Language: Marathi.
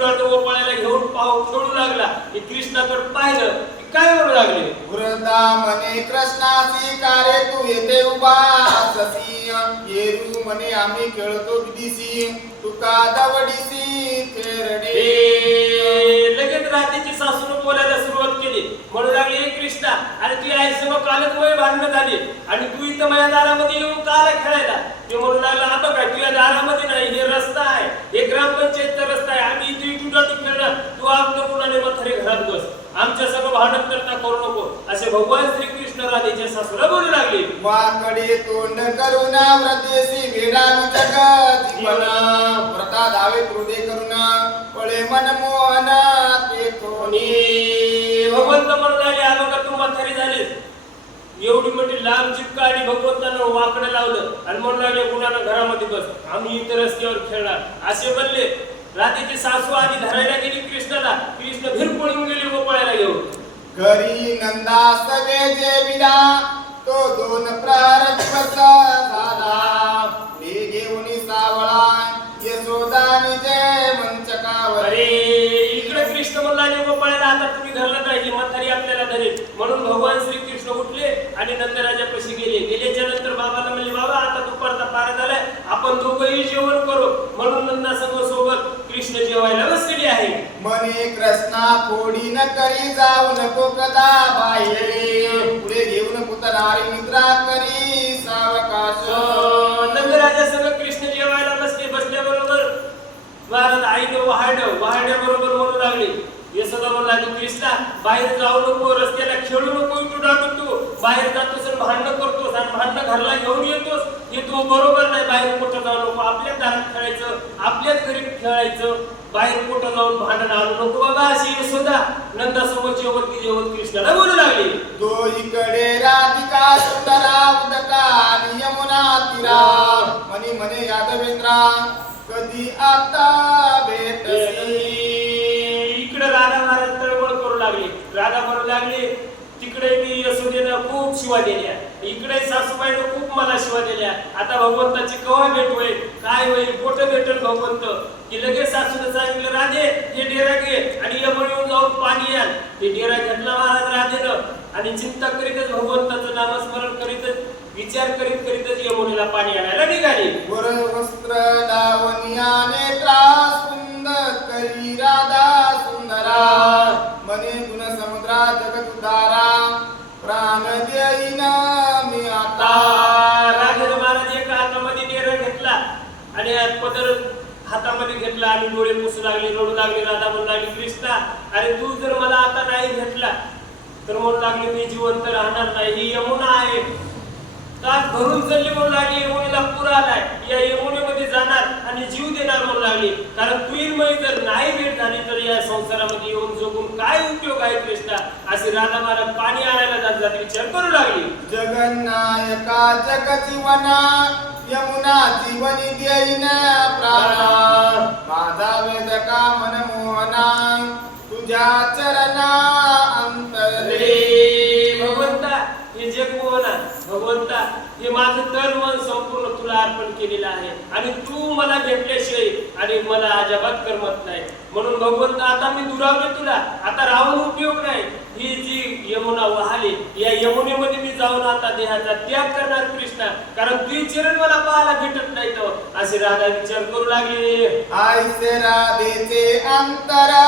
तो गोपाळाला घेऊन पाहू खेळू लागला. की कृष्णाकडे पाहिलं. की काय म्हणू लागले? वृंदा म्हणे कृष्णाची कारे तू येथे उभा येरू म्हणे आम्ही खेळतो विदिसी तुका दवडीसी खेरडे ए, लगेच रात्रीची सासून बोलायला सुरुवात केली. म्हणू लागली हे कृष्णा आणि तू आई समोर कालच वय भांडणं झाली. आणि तू इथं माझ्या दारामध्ये येऊन का आला खेळायला. ते म्हणू लागला आता काय तुझ्या दारामध्ये नाही हे रस्ता आहे. हे ग्रामपंचायतचा तू खेळणार तू आपलं कुणाने मथारे घरात बस. आमच्या सगळं भांडण करता करू नको. असे भगवान श्रीकृष्ण राधेच्या सासूला बोलू लागले. वाकडे तोंड करुणा व्रतेसी वेडानु जगत व्रता धावे क्रोधे करुणा पळे मन मोहन ते कोणी. भगवंत म्हणू लागले आलो का तू म्हातारी झालीस? एवढी मोठी लांब चिपका आणि भगवंतानं वाकडं लावलं आणि म्हणू लागले कुणाला घरामध्ये बस. आम्ही इतर रस्त्यावर खेळणार. असे म्हणले. राधेची सासू आधी धरायला गेली कृष्णाला. कृष्ण भीर पळून गेले गोपाळाला घेऊन. घरी नंदा सवे जे विदा तो दोन प्रहर दिवस झाला. पुढे घेऊन सावळा. यशोदा निजे मंचकावर. अरे इकडे कृष्ण म्हणला आणि गोपाळाला आता तुम्ही धरलं नाही म्हातारी आपल्याला धरेल. म्हणून भगवान श्रीकृष्ण उठले आणि नंदराजापाशी गेले. गेल्याच्यानंतर बाबाला म्हणले बाबा आता दुपारचा पारा झालाय. आपण दोघंही जेवण करू. म्हणून नंदा संघ सोबत कृष्ण जेवायला बसलेली आहे. मने कृष्णा फोडी न करी जाऊ नको कदा बाहेर पुढे घेऊन पुतनारी निद्रा करी सावकाश. नंदराजा संघ कृष्ण जेवायला बसले बसल्याबरोबर महाराज आईने वहाड्या वहाड्या बरोबर म्हणू लागले यशोदा म्हणू लागली कृष्णा बाहेर जाऊ नको रस्त्याला खेळू नको तू डाकून तू. बाहेर जातोस आणि भांडणं करतोस आणि भांडणं घरला घेऊन येतोस. हे तू बरोबर नाही बाहेर कुठं जाऊ नको. आपल्याच दारात खेळायचं आपल्याच घरी खेळायचं बाहेर कुठं जाऊन भांडण आणू नको. बाबा अशी यशोदा नंदा सोबत जेवत की जेवत कृष्णाला बोलू लागली. तो इकडे राधिका सुंदरा उदका यमुना तीरा मनी मने यादवेंद्रा कधी आता भेटसी इकडे राधा महाराज तळमळ करू लागले. राधा म्हणू लागले तिकडे मी यशोदेनं खूप शिवा दिल्या. इकडे सासूबाईनं खूप मला शिवा दिल्या. आता भगवंताची कवा भेट होईल? काय होईल? कुठं भेटेल भगवंत. की लगेच सासूने सांगितलं राधे हे डेरा घे आणि यमन येऊन जाऊन पाणी याल ते डेरा घेतला महाराज राधेनं. आणि चिंता करीतच भगवंताचं नामस्मरण करीतच विचार करीत करीतच यमुनेला पाणी आणायला निघाली. वर वस्त्र लावण्याने त्रास सुंदर करी राधा सुंदरा. मने गुण समुद्रा जगत उदारा प्राण देईना आणि पदर हातामध्ये घेतला आणि डोळे पुसू लागले रडू लागले राधा म्हणू लागली कृष्णा अरे तू जर मला आता नाही घेतला तर म्हणू लागले मी जिवंत राहणार नाही. ही यमुना आहे. ताक भरून चालली म्हणून लागली यमुनेला पूर आलाय. या यमुनेमध्ये जाणार आणि जीव देणार म्हणून लागली. कारण तुईरमयी जर नाही भेट झाली तर या संसारामध्ये येऊन जगून काय उपयोग आहे कृष्णा असे राधा महाराज पाणी आणायला जात जात विचार करू लागली. जगन्नायका जग जीवना यमुना जीवनी देईन प्राणा. माझा वेदका मन मोहना तुझ्या चरणा तन मन संपूर्ण तुला अर्पण केलेलं आहे. आणि तू मला भेटल्याशिवाय आणि मला अजाबात करमत नाही. म्हणून भगवंत आता मी दुरावले तुला. आता राहून उपयोग नाही. ही जी यमुना वाहली या यमुनेमध्ये मी जाऊन आता देहाचा त्याग करणार कृष्णा. कारण तुझी चरण मला पाहायला भेटत नाही तो. असे राधा विचार करू लागले. आईसे राधेचे अंतरा